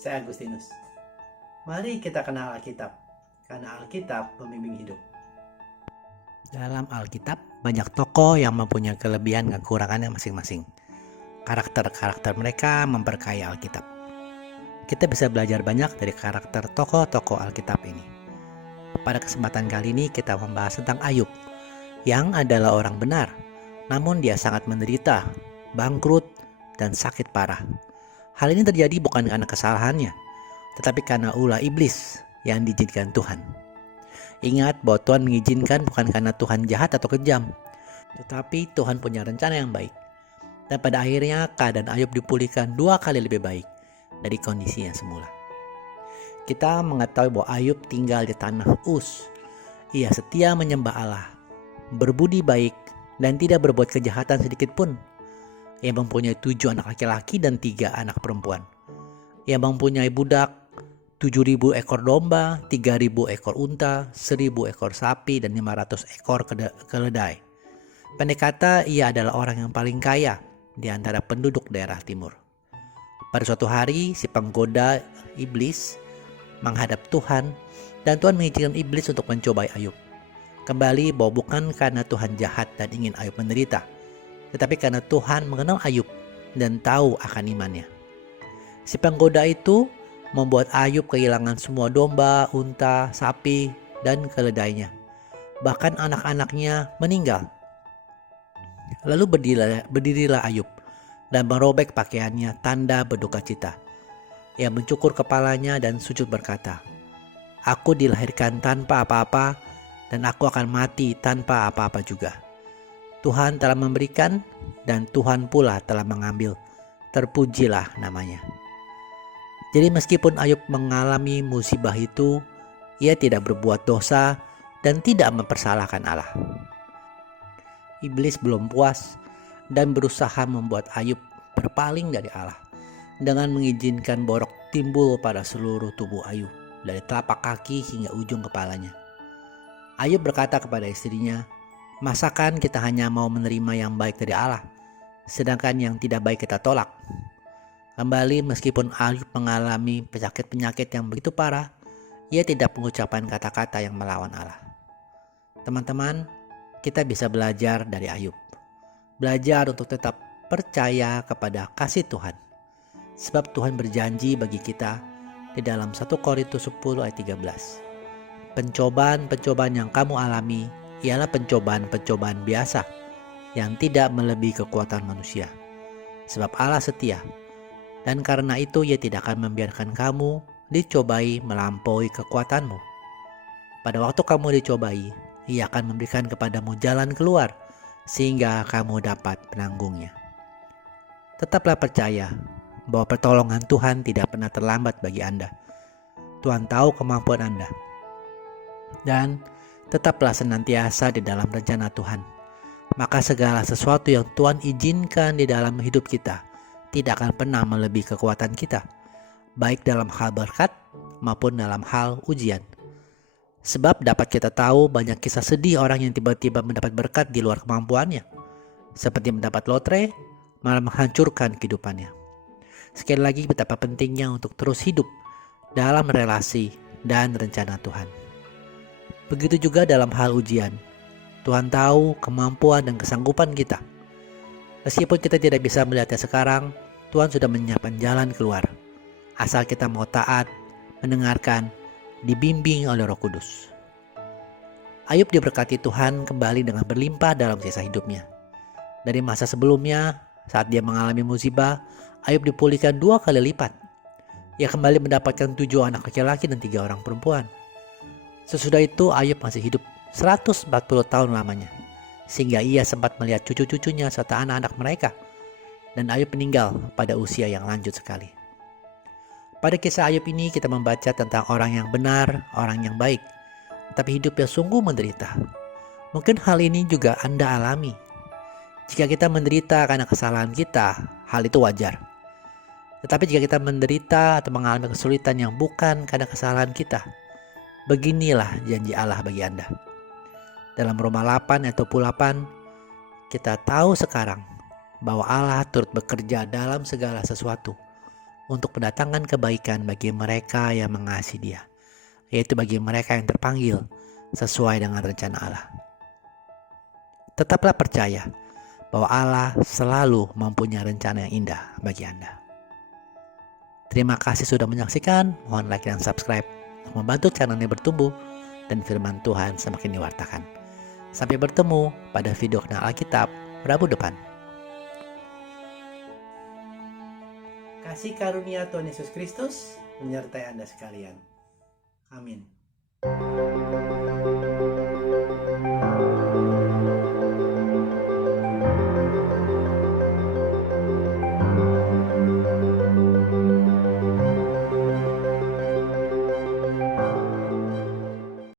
Saya Agustinus. Mari kita kenal Alkitab, karena Alkitab pembimbing hidup. Dalam Alkitab, banyak tokoh yang mempunyai kelebihan dan kekurangannya masing-masing. Karakter-karakter mereka memperkaya Alkitab. Kita bisa belajar banyak dari karakter tokoh-tokoh Alkitab ini. Pada kesempatan kali ini kita membahas tentang Ayub, yang adalah orang benar, namun dia sangat menderita, bangkrut, dan sakit parah. Hal ini terjadi bukan karena kesalahannya, tetapi karena ulah iblis yang diizinkan Tuhan. Ingat bahwa Tuhan mengizinkan bukan karena Tuhan jahat atau kejam, tetapi Tuhan punya rencana yang baik. Dan pada akhirnya keadaan Ayub dipulihkan 2 kali lebih baik dari kondisi yang semula. Kita mengetahui bahwa Ayub tinggal di tanah Uz. Ia setia menyembah Allah, berbudi baik, dan tidak berbuat kejahatan sedikit pun. Ia mempunyai 7 anak laki-laki dan 3 anak perempuan. Ia mempunyai budak, 7.000 ekor domba, 3.000 ekor unta, 1.000 ekor sapi, dan 500 ekor keledai. Pendek kata, ia adalah orang yang paling kaya di antara penduduk daerah timur. Pada suatu hari, si penggoda iblis menghadap Tuhan, dan Tuhan mengizinkan iblis untuk mencobai Ayub. Kembali bahwa bukan karena Tuhan jahat dan ingin Ayub menderita, tetapi karena Tuhan mengenal Ayub dan tahu akan imannya. Si penggoda itu membuat Ayub kehilangan semua domba, unta, sapi, dan keledainya. Bahkan anak-anaknya meninggal. Lalu berdirilah Ayub dan merobek pakaiannya, tanda berduka cita. Ia mencukur kepalanya dan sujud berkata, "Aku dilahirkan tanpa apa-apa dan aku akan mati tanpa apa-apa juga. Tuhan telah memberikan dan Tuhan pula telah mengambil. Terpujilah namanya." Jadi meskipun Ayub mengalami musibah itu, ia tidak berbuat dosa dan tidak mempersalahkan Allah. Iblis belum puas dan berusaha membuat Ayub berpaling dari Allah dengan mengizinkan borok timbul pada seluruh tubuh Ayub, dari telapak kaki hingga ujung kepalanya. Ayub berkata kepada istrinya, "Masakan kita hanya mau menerima yang baik dari Allah, sedangkan yang tidak baik kita tolak?" Kembali meskipun Ayub mengalami penyakit-penyakit yang begitu parah, ia tidak mengucapkan kata-kata yang melawan Allah. Teman-teman, kita bisa belajar dari Ayub. Belajar untuk tetap percaya kepada kasih Tuhan. Sebab Tuhan berjanji bagi kita di dalam 1 Korintus 10 ayat 13. Pencobaan-pencobaan yang kamu alami ialah pencobaan-pencobaan biasa yang tidak melebihi kekuatan manusia. Sebab Allah setia, dan karena itu Ia tidak akan membiarkan kamu dicobai melampaui kekuatanmu. Pada waktu kamu dicobai, Ia akan memberikan kepadamu jalan keluar sehingga kamu dapat menanggungnya. Tetaplah percaya bahwa pertolongan Tuhan tidak pernah terlambat bagi Anda. Tuhan tahu kemampuan Anda. Dan tetaplah senantiasa di dalam rencana Tuhan. Maka segala sesuatu yang Tuhan izinkan di dalam hidup kita tidak akan pernah melebihi kekuatan kita, baik dalam hal berkat maupun dalam hal ujian. Sebab dapat kita tahu banyak kisah sedih orang yang tiba-tiba mendapat berkat di luar kemampuannya, seperti mendapat lotre malah menghancurkan kehidupannya. Sekali lagi betapa pentingnya untuk terus hidup dalam relasi dan rencana Tuhan. Begitu juga dalam hal ujian. Tuhan tahu kemampuan dan kesanggupan kita. Meskipun kita tidak bisa melihatnya sekarang, Tuhan sudah menyiapkan jalan keluar. Asal kita mau taat, mendengarkan, dibimbing oleh Roh Kudus. Ayub diberkati Tuhan kembali dengan berlimpah dalam sisa hidupnya. Dari masa sebelumnya, saat dia mengalami musibah, Ayub dipulihkan 2 kali lipat. Ia kembali mendapatkan 7 anak laki-laki dan 3 orang perempuan. Sesudah itu Ayub masih hidup 140 tahun lamanya, sehingga ia sempat melihat cucu-cucunya serta anak-anak mereka. Dan Ayub meninggal pada usia yang lanjut sekali. Pada kisah Ayub ini kita membaca tentang orang yang benar, orang yang baik, tapi hidupnya sungguh menderita. Mungkin hal ini juga Anda alami. Jika kita menderita karena kesalahan kita, hal itu wajar. Tetapi jika kita menderita atau mengalami kesulitan yang bukan karena kesalahan kita, beginilah janji Allah bagi Anda. Dalam Roma 8 ayat 28, kita tahu sekarang bahwa Allah turut bekerja dalam segala sesuatu untuk mendatangkan kebaikan bagi mereka yang mengasihi Dia, yaitu bagi mereka yang terpanggil sesuai dengan rencana Allah. Tetaplah percaya bahwa Allah selalu mempunyai rencana yang indah bagi Anda. Terima kasih sudah menyaksikan. Mohon like dan subscribe untuk membantu channel ini bertumbuh dan firman Tuhan semakin diwartakan. Sampai bertemu pada video Kenal Alkitab Rabu depan. Kasih karunia Tuhan Yesus Kristus menyertai Anda sekalian. Amin.